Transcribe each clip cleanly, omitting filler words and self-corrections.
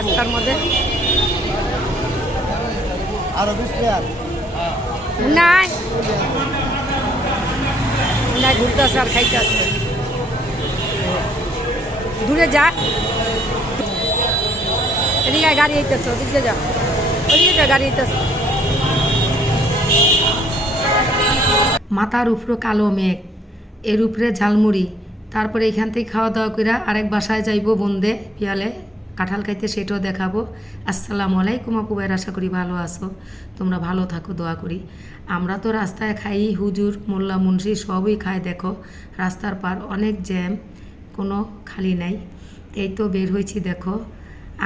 রাস্তার মধ্যে নাই নাই ঘুরতেছে আর খাইতেছে দূরে যা এদিকে গাড়ি আইতেছে ওদিকে যা ওদিকে গাড়ি আইতেছে মাথার উপরে কালো মেঘ এর উপরে ঝালমুড়ি তারপরে এখান থেকে খাওয়া দাওয়া করে আরেক বাসায় যাইব বন্ধে পিয়ালে কাঁঠাল খাইতে সেটাও দেখাবো। আসসালামু আলাইকুম আপু ভাইয়ের, আশা করি ভালো আছো, তোমরা ভালো থাকো দোয়া করি। আমরা তো রাস্তায় খাই, হুজুর মোল্লা মুন্সি সবই খায়। দেখো রাস্তার পার অনেক জ্যাম, কোনো খালি নাই। এই তো বের হয়েছি, দেখো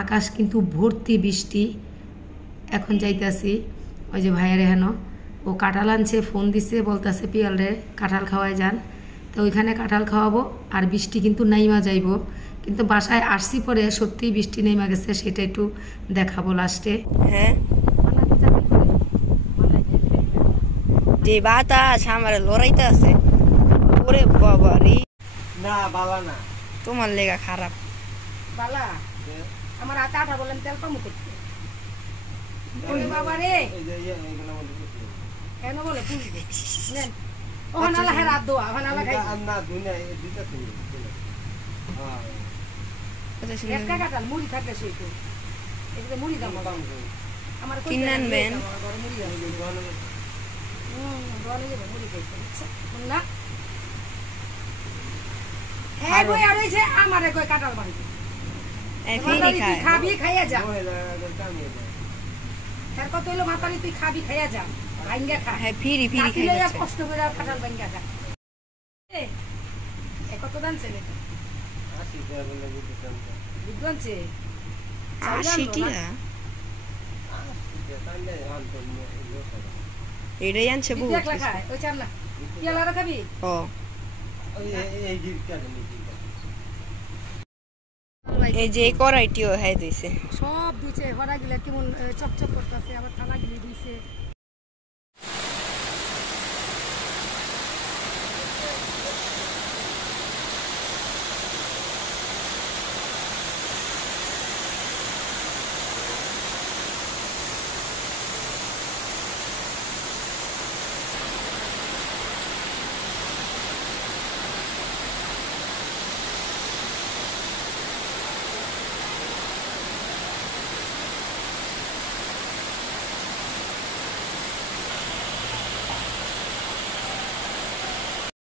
আকাশ কিন্তু ভর্তি বৃষ্টি। এখন যাইতেছি ওই যে ভাইয়ের হেন ও কাঁঠাল আনছে, ফোন দিছে বলতেছে পিয়ালরে কাঁঠাল খাওয়ায় যান, তো ওইখানে কাঁঠাল খাওয়াবো। আর বৃষ্টি কিন্তু নাইমা যাইব, কিন্তু বাসায় আসছি পরে সত্যিই বৃষ্টি নেমা গেছে, সেটা একটু দেখাবো লাস্টে। হ্যাঁ যে বাতাস আমার লড়াইতে আছে, ওরে বাবা রে। না বালা না, তোমার লেগা খারাপ বালা আমার হাতে আঠা বলেন তেল পামু করতে বাবা রে কেন বলে পুষবে নেন ওখানে আলা হেরাত দোয়া ওখানে আলা খাই না দুনিয়া দিতে তুমি একটা কাটাল মুড়ি থাকে সেই তো এদিকে মুড়ি দাম আমার কই কিনে আনবেন মুড়ি আছে দোয়ালে যাবে মুড়ি খাইতে না হ্যাঁ কই আর হইছে আমারে কই কাটাল বাড়িতে এই ফিরি খায় খাবি খাইয়া যা এর কত হইলো মাতারি তুই খাবি খাইয়া যা ভাঙ্গা খা। হ্যাঁ ফিরি ফিরি খাইয়া কষ্ট করে কাটাল ভাঙ্গা খা। এ কত দাম ছেলে 80 টাকা বলে দিতাম তো বুঝছেন 80 টাকা এটাই আনছে বহু ওই চার না পিয়ালা খাবি ও এই গিফটটা নিতে এই যে কড়াইটিও হ্যাঁ দিছে সব দিছে হড়া গিলা কেমন চকচক করতেছে, আবার থানা গিলি দিছে